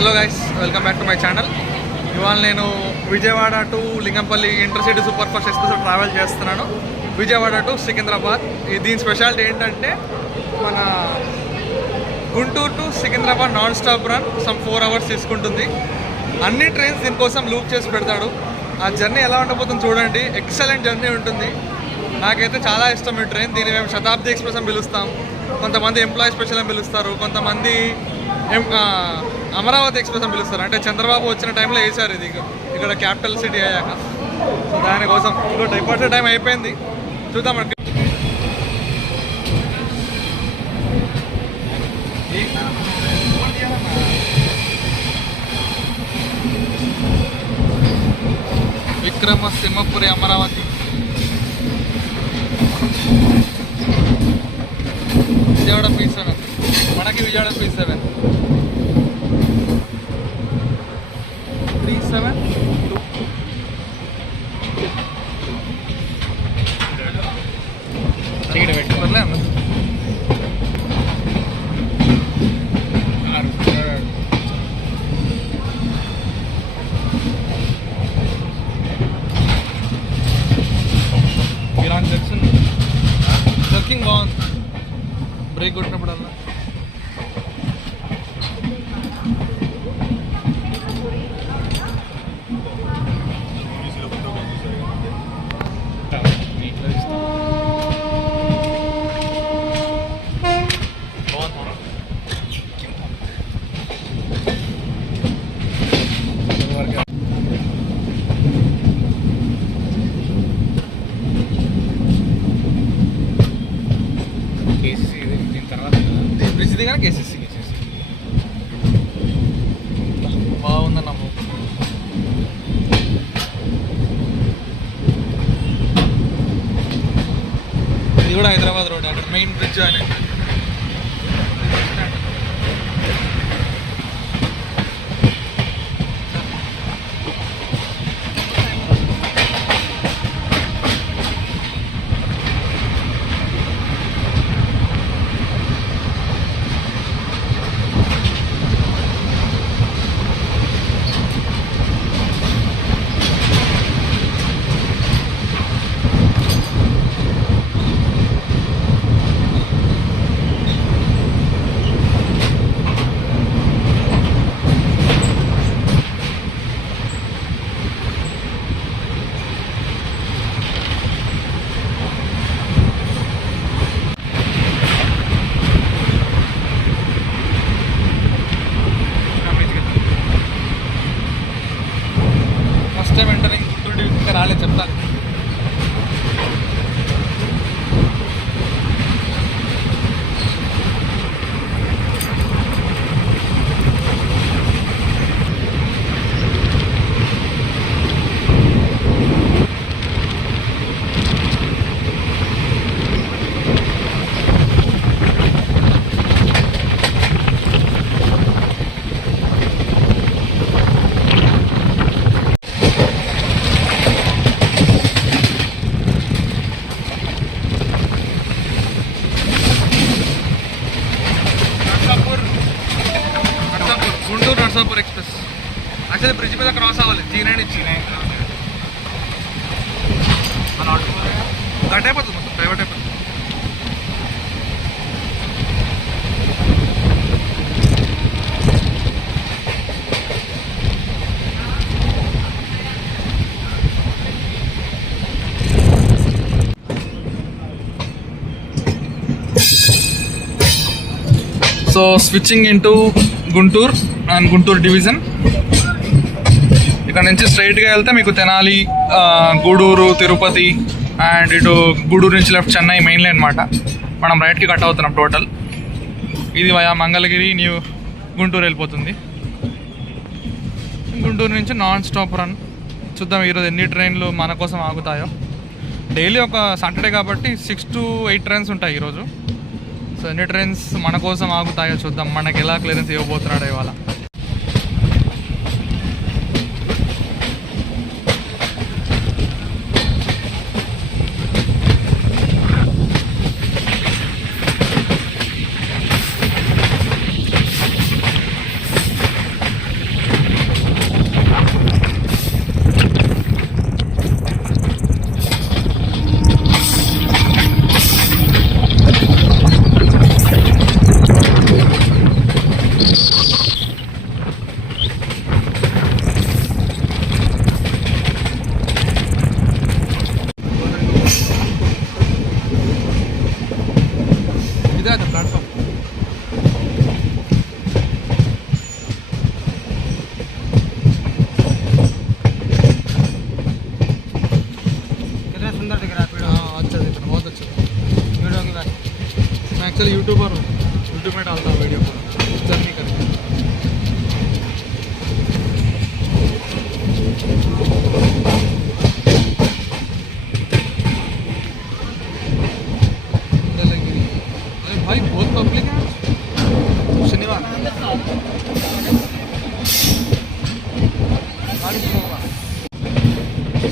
Hello guys, welcome back to my channel. ఇవాళ నేను Vijayawada to Lingampalli intercity super fast express travel చేస్తున్నాను. Vijayawada to Secunderabad. దీని speciality ఏంటంటే మన Guntur to Secunderabad non stop run some 4 hours తీసుకుంటుంది. అన్ని ట్రైన్స్ దీనికోసం లూప్ చేసి పెడతాడు. ఆ జర్నీ ఎలా ఉండబోతుంది చూడండి. ఎక్సలెంట్ జర్నీ ఉంటుంది. నాకైతే చాలా ఇష్టం ఈ ట్రైన్. దీన్ని మేము శతాబ్ది ఎక్స్ప్రెస్ అని పిలుస్తాం. కొంతమంది ఎంప్లాయీ స్పెషల్ అని పిలుస్తారు, కొంతమంది అమరావతి ఎక్స్ప్రెస్ అని పిలుస్తారు. అంటే చంద్రబాబు వచ్చిన టైంలో వేసారు ఇది ఇక్కడ క్యాపిటల్ సిటీ అయ్యాక. సో దానికోసం ఇంకో డిపార్చర్ టైం అయిపోయింది, చూద్దాం. విక్రమసింహపురి అమరావతి, విజయవాడ P7, మనకి విజయవాడ P7 372 టికెట్ పెట్టుకోలే అన్న. ఇలాంటి జర్కింగ్ బాగుంది. బ్రేక్ కొట్టినప్పుడల్లా కేసీసీ బాగుందన్న. ఇది కూడా హైదరాబాద్ రోడ్, అక్కడ మెయిన్ బ్రిడ్జ్ అని. రాలే చెప్తాను. నర్సాపూర్ ఎక్స్ప్రెస్ యాక్చువల్లీ బ్రిడ్జ్ మీద క్రాస్ అవ్వాలి. G9 గట్ అయిపోతుంది, మొత్తం డైవర్ట్ అయిపోతుంది. సో స్విచ్చింగ్ ఇంటూ గుంటూరు అండ్ గుంటూరు డివిజన్. ఇక్కడ నుంచి స్ట్రైట్గా వెళ్తే మీకు తెనాలి, గూడూరు, తిరుపతి అండ్ ఇటు గూడూరు నుంచి లెఫ్ట్ చెన్నై మెయిన్ లైన్ అనమాట. మనం రైట్కి కట్ అవుతున్నాం టోటల్. ఇది వయా మంగళగిరి, న్యూ గుంటూరు వెళ్ళిపోతుంది. గుంటూరు నుంచి నాన్ స్టాప్ రన్. చూద్దాం ఈరోజు ఎన్ని ట్రైన్లు మన కోసం ఆగుతాయో. డైలీ ఒక సాటర్డే కాబట్టి 6 to 8 ట్రైన్స్ ఉంటాయి ఈరోజు. సో ఎన్ని ట్రైన్స్ మన కోసం ఆగుతాయో చూద్దాం. మనకి ఎలా క్లియరెన్స్ ఇవ్వబోతున్నాడో ఇవాళ. डालता हूँ वीडियो को जर्नी करके। अरे भाई बहुत पब्लिक है शनिवार।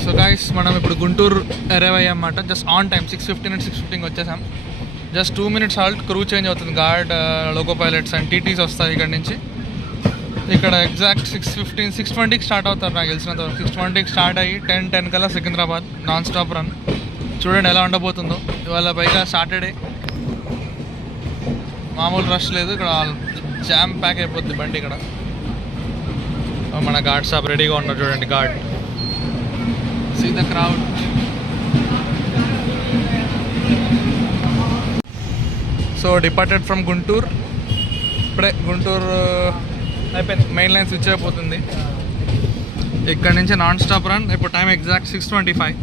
సో గైస్ మనం ఇప్పుడు గుంటూరు అరైవ్ అయ్యామన్నమాట. జస్ట్ ఆన్ టైం 6:15 అండ్ 6:15 వచ్చేసాం. Just 2 minutes halt, crew change అవుతుంది. Guard, loco pilots and TTs వస్తాయి ఇక్కడ నుంచి. ఇక్కడ ఎగ్జాక్ట్ 6:15 6:20కి స్టార్ట్ అవుతారు నాకు తెలిసినంత వరకు. 6:20కి స్టార్ట్ అయ్యి 10 కల్లా సికింద్రాబాద్ నాన్ స్టాప్ రన్. చూడండి ఎలా ఉండబోతుందో. ఇవాళ పైగా సాటర్డే, మామూలు రష్ లేదు ఇక్కడ. జామ్ ప్యాక్ అయిపోద్ది బండి ఇక్కడ. మన గార్డ్ సాబ్ రెడీగా ఉన్నారు చూడండి. Guard, see the crowd. So departed from Guntur. ఇప్పుడే గుంటూరు అయిపోయింది. మెయిన్ లైన్ స్విచ్ అయిపోతుంది. ఇక్కడ నుంచి నాన్ స్టాప్ రన్. ఇప్పుడు టైం ఎగ్జాక్ట్ 6:25.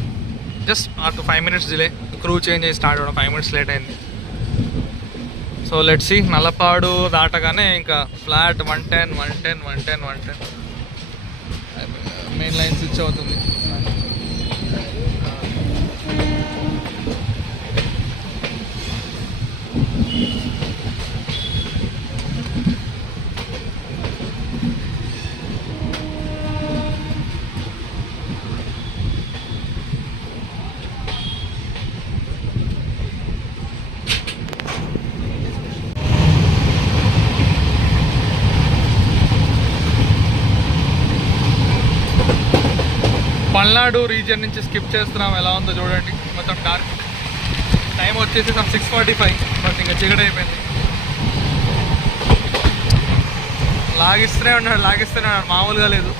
జస్ట్ అటు 5 minutes డిలే. క్రూ చేంజ్ అయ్యి స్టార్ట్ అవ్వడం 5 minutes లేట్ అయింది. So let's see. నల్లపాడు దాటగానే ఇంకా ఫ్లాట్ 110 మెయిన్ లైన్ స్విచ్ అవుతుంది. పల్నాడు రీజియన్ నుంచి స్కిప్ చేస్తున్నాం. ఎలా ఉందో చూడండి. మొత్తం డార్క్. టైం వచ్చేసి 6:45. బట్ ఇంకా చీకటి అయిపోయింది. లాగిస్తూనే ఉన్నాడు మామూలుగా లేదు.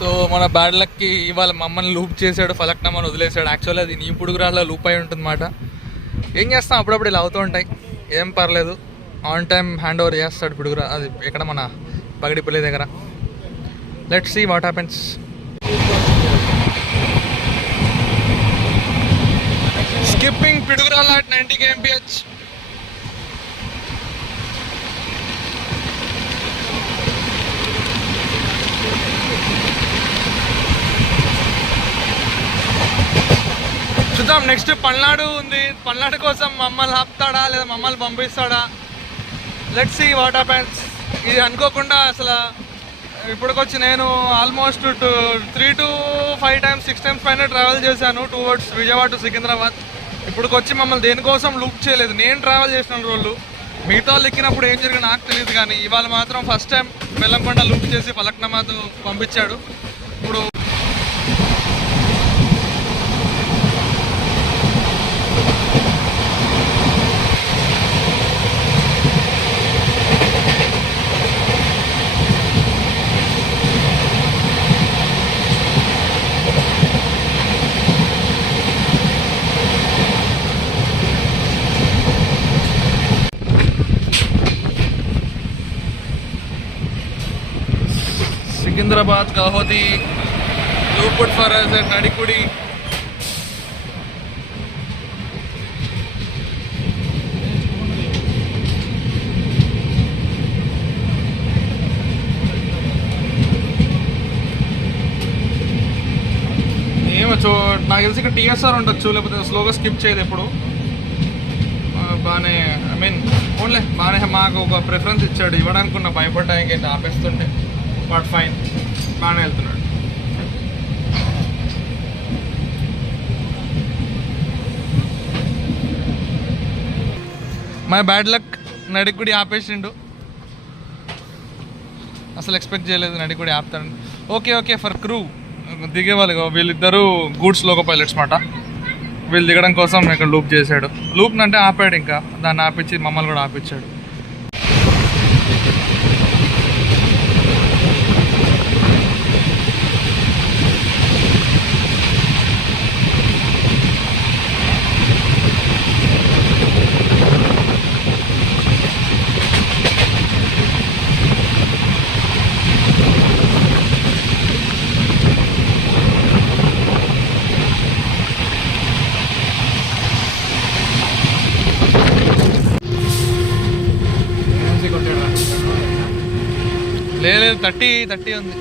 సో మన బ్యాడ్ లక్కి ఇవాళ మమ్మల్ని లూప్ చేశాడు. ఫలక్నామాని వదిలేశాడు. యాక్చువల్లీ అది నీ పుడుగురాల్లో లూప్ అయి ఉంటుంది అన్నమాట. ఏం చేస్తాం, అప్పుడప్పుడు ఇలా అవుతూ ఉంటాయి. ఏం పర్లేదు. ఆన్ టైం హ్యాండ్ ఓవర్ చేస్తాడు పిడుగురా. అది ఎక్కడ మన పగడిపల్లి దగ్గర. Let's see what happens. Skipping Piduguralla at 90 kmph. చూద్దాం. నెక్స్ట్ పల్నాడు ఉంది. పల్నాడు కోసం మమ్మల్ని ఆపుతాడా లేదా మమ్మల్ని పంపిస్తాడా? Let's see what happens. ఇది అనుకోకుండా అసలు ఇప్పటికొచ్చి నేను ఆల్మోస్ట్ 3 to 5 times 6 times పైన ట్రావెల్ చేశాను టువర్డ్స్ విజయవాడ టు సికింద్రాబాద్. ఇప్పటికొచ్చి మమ్మల్ని దేనికోసం లూప్ చేయలేదు. నేను ట్రావెల్ చేసిన రోజులు మిగతా వాళ్ళు ఎక్కినప్పుడు ఏం జరిగిందో నాకు తెలియదు. కానీ ఇవాళ మాత్రం ఫస్ట్ టైం బెల్లంకొండ లూప్ చేసి ఫలక్నామాతో పంపించాడు. ఇప్పుడు Secunderabad, Guwahati, looped for us at Nadikudi. నాకు తెలిసి ఇక్కడ టీఎస్ఆర్ ఉండొచ్చు, లేకపోతే స్లోగా స్కిప్ చేయదు ఎప్పుడు. బాగానే ఐ మీన్ ఓన్లే బాగానే మాకు ఒక ప్రిఫరెన్స్ ఇచ్చాడు, ఇవ్వడానికి ఉన్న భయపడ్డానికి అయితే ఆపేస్తుంటే. బట్ ఫైన్, బాగానే వెళ్తున్నాడు. మై బ్యాడ్ లక్, నడికుడి ఆపేసిండు. అసలు ఎక్స్పెక్ట్ చేయలేదు నడికుడి ఆపుతాడు. ఓకే ఓకే, ఫర్ క్రూ దిగేవాళ్ళు వీళ్ళిద్దరూ గూడ్స్ లోకో పైలట్స్ మాట. వీళ్ళు దిగడం కోసం ఇక్కడ లూప్ చేశాడు. లూప్ అంటే ఆపాడు, ఇంకా దాన్ని ఆపించి మమ్మల్ని కూడా ఆపించాడు. లేదు 30 ఉంది.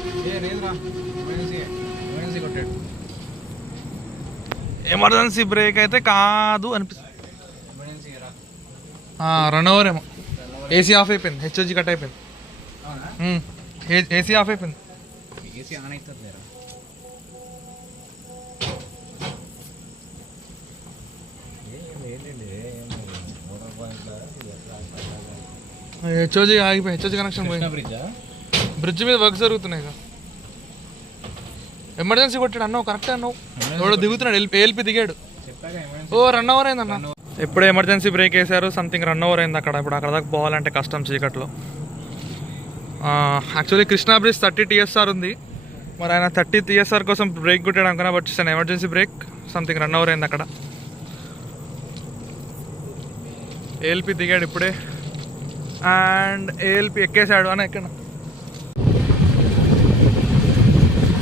ఎమర్జెన్సీ బ్రేక్ అయితే కాదు అనిపిస్తుంది. రన్ ఓవర్ ఏమో. ఏసీ ఆఫ్ అయిపోయింది, హెచ్ఓజీ కట్ అయిపోయింది. ఏసీ ఆఫ్ అయిపోయింది. హెచ్ఓజీ ఆగిపోయి, హెచ్ఓజీ కనెక్షన్ పోయింది. బ్రిడ్జ్ మీద వర్క్ జరుగుతున్నాయి కదా. ఎమర్జెన్సీ కొట్టాడు అన్నావు, కరెక్ట్ అన్నావు. ఎవడో దిగుతున్నాడు, ఏల్పి దిగాడు. ఓ రన్ ఓవర్ అయింది అన్న. ఎప్పుడే ఎమర్జెన్సీ బ్రేక్ వేశారు, సంథింగ్ రన్ ఓవర్ అయింది అక్కడ. ఇప్పుడు అక్కడ దాకా పోవాలంటే కష్టం చీకట్లో. యాక్చువల్లీ కృష్ణా బ్రిడ్జ్ 30 టీఎస్ఆర్ ఉంది. మరి ఆయన 30 టీఎస్ఆర్ కోసం బ్రేక్ కొట్టాడు అనుకున్నా, బట్ ఇస్తాను emergency break, something run over అయింది అక్కడ. ఏఎల్పి దిగాడు ఇప్పుడే, అండ్ ఏఎల్పి ఎక్కేసాడు అని ఎక్కడ.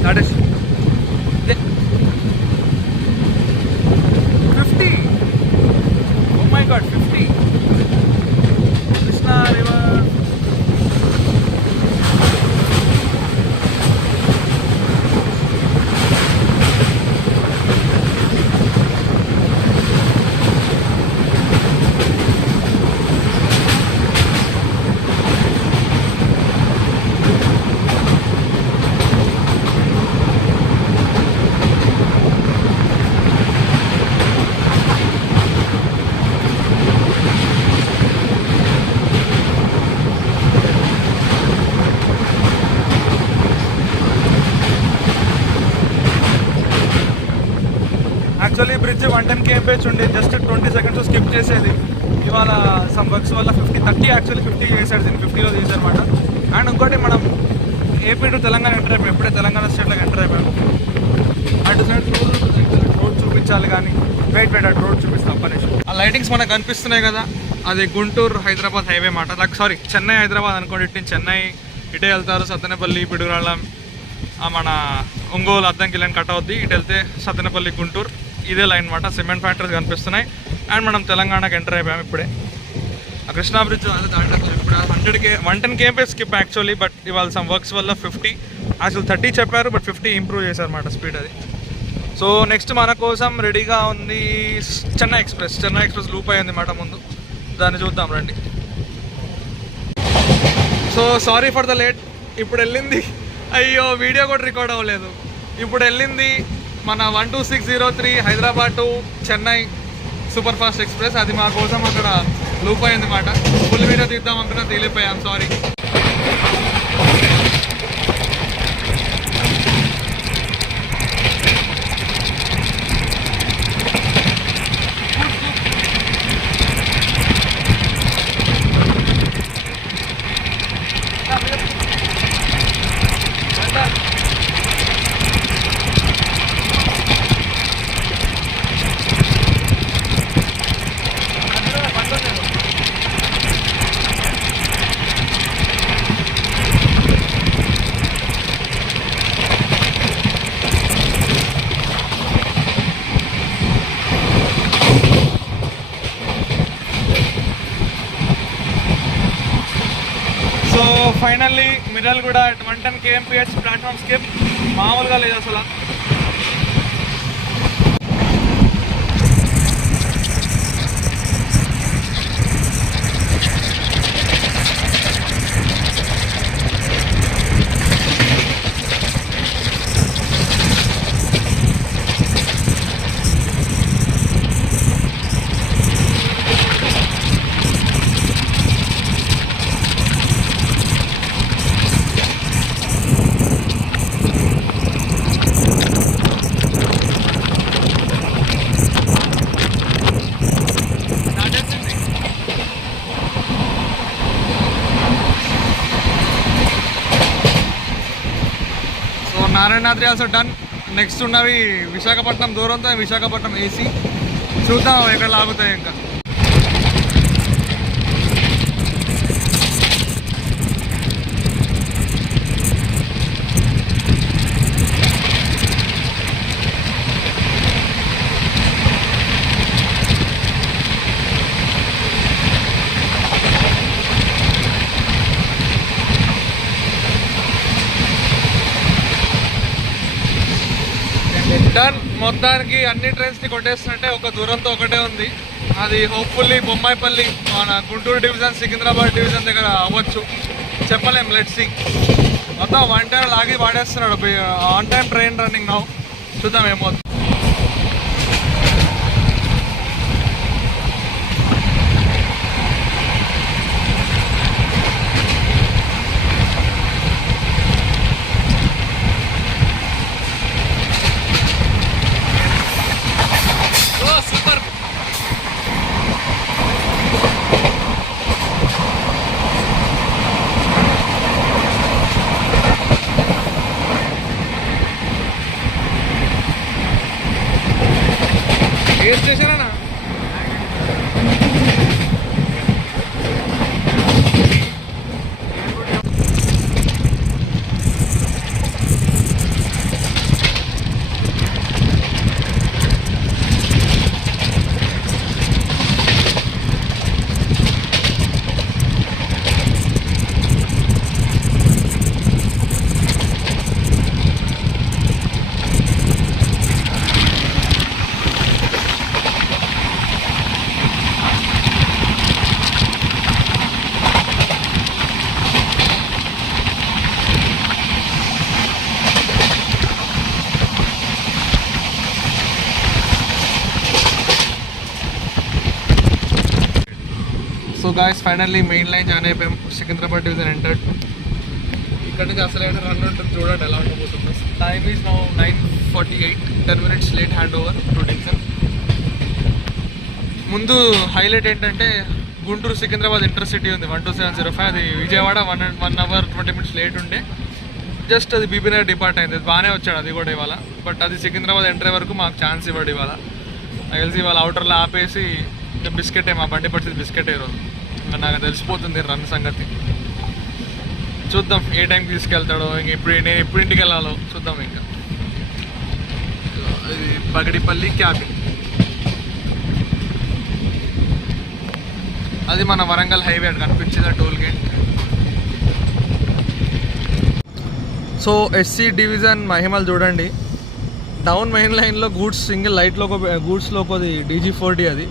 That is 50. Oh my God, 50. Krishna River. Actually bridge 110 kmph ఉండే, జస్ట్ 20 seconds స్కిప్ చేసేది. ఇవాళ సమ్ వర్క్స్ వల్ల 30 యాక్చువల్లీ 50 చేశాడు, దీన్ని 50లో తీసారనమాట. అండ్ ఇంకోటి, మనం ఏపీ టు తెలంగాణ ఎంటర్ అయిపోయాం. ఎప్పుడే తెలంగాణ స్టేట్లోకి ఎంటర్ అయిపోయాం. అటు సైడ్ రోడ్ చూపించాలి, కానీ వెయిట్ అటు రోడ్ చూపిస్తాం పనేసి. ఆ లైటింగ్స్ మనకు కనిపిస్తున్నాయి కదా, అది గుంటూరు హైదరాబాద్ హైవే మాట. నాకు సారీ, చెన్నై హైదరాబాద్ అనుకోండి. ఇటు నుంచి చెన్నై ఇటే వెళ్తారు, సత్తెనపల్లి, పిడుగురాళ్ళ, మన ఒంగోలు, అద్దంకి లైన్ కట్ అవుద్ది. ఇటు వెళ్తే సత్తెనపల్లి, గుంటూరు, ఇదే లైన్ మాట. సిమెంట్ ఫ్యాక్టరీస్ కనిపిస్తున్నాయి. అండ్ మనం తెలంగాణకి ఎంటర్ అయిపోయాం ఇప్పుడే. ఆ కృష్ణా బ్రిడ్జ్ అది దాంట్లో ఇప్పుడు 110 kmph స్కిప్ యాక్చువల్లీ, బట్ ఇవాళ సమ్ వర్క్స్ వల్ల 50, యాక్చువల్ 30 చెప్పారు, బట్ 50 ఇంప్రూవ్ చేశారన్నమాట స్పీడ్ అది. సో నెక్స్ట్ మన కోసం రెడీగా ఉంది చెన్నై ఎక్స్ప్రెస్. చెన్నై ఎక్స్ప్రెస్ లూప్ అయ్యింది మాట ముందు, దాన్ని చూద్దాం రండి. So sorry for the late. ఇప్పుడు వెళ్ళింది, అయ్యో వీడియో కూడా రికార్డ్ అవ్వలేదు. ఇప్పుడు వెళ్ళింది మన 12603 హైదరాబాద్ టు చెన్నై సూపర్ ఫాస్ట్ ఎక్స్ప్రెస్. అది మా కోసం అక్కడ లూప్ అయింది మాట. ఫుల్ వీడియో తీద్దాం అనుకున్నా, తీలిపోయాం, సారీ. ఫైనల్లీ మిర్రల్ కూడా 110 kmph ప్లాట్ఫామ్ స్కిప్, మామూలుగా లేదు అసలు. Narayanadri also done. నెక్స్ట్ ఉన్నవి విశాఖపట్నం దూరంతో, విశాఖపట్నం ఏసీ. చూద్దాం ఎక్కడ లాగుతాయి ఇంకా. డన్. మొత్తానికి అన్ని ట్రైన్స్ని కొట్టేసినట్టే. ఒక దూరంతో ఒకటే ఉంది, అది హోప్ఫుల్లీ బొమ్మాయిపల్లి మన గుంటూరు డివిజన్ సికింద్రాబాద్ డివిజన్ దగ్గర అవ్వచ్చు, చెప్పలేం. Let's see. మొత్తం 1 టైం లాగి వాడేస్తున్నాడు. On time train running now. చూద్దాం ఏమవుతుంది. ఏ స్టేషన్ అన్నా? So guys finally main line join అయిపోయాం. Secunderabad division entered. ఇక్కడ నుంచి అసలైన రన్ ఉంటుంది, చూడండి ఎలా ఉండబోతుంది. Time is now 9:48, 10 minutes late hand over to division. ముందు హైలైట్ ఏంటంటే గుంటూరు సికింద్రాబాద్ ఇంటర్సిటీ ఉంది 12705, అది విజయవాడ 1 hour 20 minutes లేట్ ఉండే. జస్ట్ అది బీబీనగర్ డిపార్ట్ అయింది, అది బాగానే వచ్చాడు అది కూడా ఇవాళ. బట్ అది సికింద్రాబాద్ ఎంట్రీ వరకు మాకు ఛాన్స్ ఇవ్వడు ఇవాళ. నాకు తెలిసి ఇవాళ అవుటర్లో ఆపేసి బిస్కెటే, మా బండి పరిస్థితి బిస్కెటే ఈరోజు. నాకు తెలిసిపోతుంది రన్ సంగతి. చూద్దాం ఏ టైంకి తీసుకెళ్తాడో. ఇంక నేను ఎప్పుడు ఇంటికి వెళ్ళాలో చూద్దాం. ఇంకా ఇది పగడిపల్లి క్యాబిన్, అది మన వరంగల్ హైవే అటు కనిపించింది toll gate. So SC division మహిమలు చూడండి. డౌన్ మెయిన్ లైన్లో గూడ్స్ సింగిల్ లైట్లోకి, గూడ్స్లోకి అది DG40 అది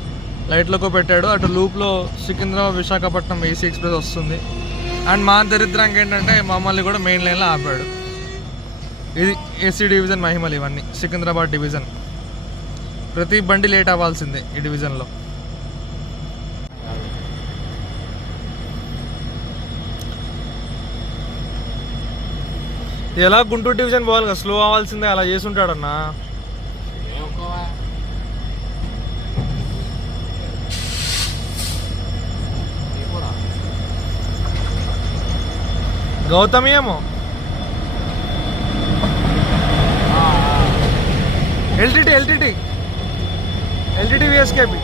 లైట్లోకి పెట్టాడు. అటు లూప్లో సికింద్రాబాద్ విశాఖపట్నం ఏసీ ఎక్స్ప్రెస్ వస్తుంది. అండ్ మా దరిద్రానికి ఏంటంటే మమ్మల్ని కూడా మెయిన్ లైన్లో ఆపాడు. ఇది ఎస్సీ డివిజన్ మహిమలు ఇవన్నీ. సికింద్రాబాద్ డివిజన్ ప్రతి బండి లేట్ అవ్వాల్సిందే ఈ డివిజన్లో. ఎలా గుంటూరు డివిజన్ పోవాలి కదా, స్లో అవ్వాల్సిందే, అలా చేసుంటాడన్నా. గౌతమి ఏమో ఎల్టీటీ విఎస్కేపి.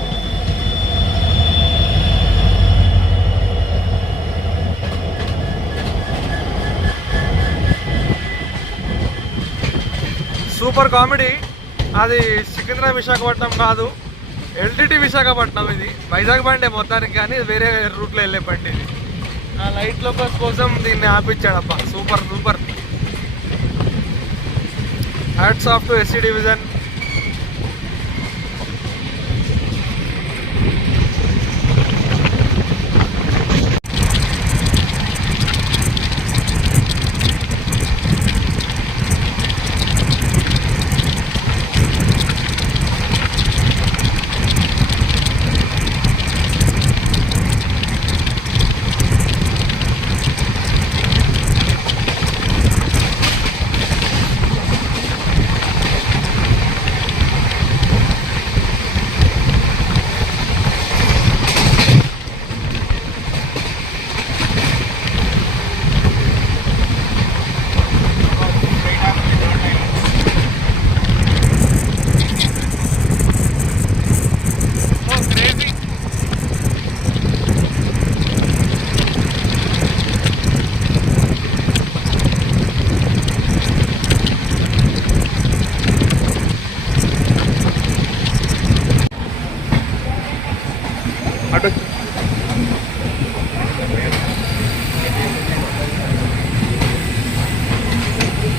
Super comedy. అది సికింద్రాబాద్ విశాఖపట్నం కాదు, ఎల్టీటీ విశాఖపట్నం. ఇది వైజాగ్ బండి మొత్తానికి, కానీ వేరే రూట్లో వెళ్ళే బండి ఇది. ఆ లైట్ లోకస్ కోసం దీన్ని ఆపించాడబ్బా. Super super. Hats off to SC division. అటు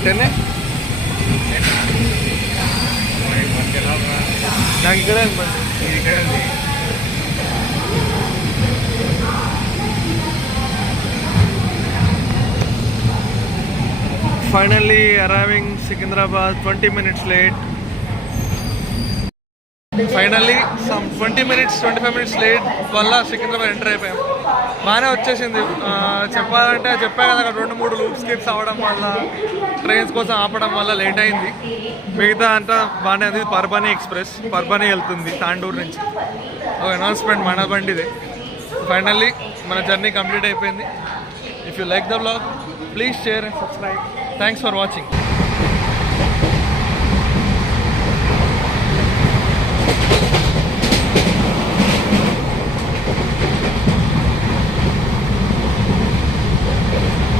టెన్నే నాకు ఇక్కడ finally arriving Secunderabad 20 minutes late. Finally some 20 minutes 25 minutes late వల్ల సికింద్రాబాద్ ఎంటర్ అయిపోయాం. బాగానే వచ్చేసింది. చెప్పాలంటే చెప్పా కదా, అక్కడ 2-3 లూప్ స్కిప్స్ అవ్వడం వల్ల, ట్రైన్స్ కోసం ఆపడం వల్ల లేట్ అయింది. మిగతా అంతా బాగానే ఉంది. పర్బనీ ఎక్స్ప్రెస్ పర్బనీ వెళ్తుంది తాండూరు నుంచి. ఒక అనౌన్స్మెంట్ మన బండిదే. ఫైనల్లీ మన జర్నీ కంప్లీట్ అయిపోయింది. If you like the vlog, please share and subscribe. Thanks for watching.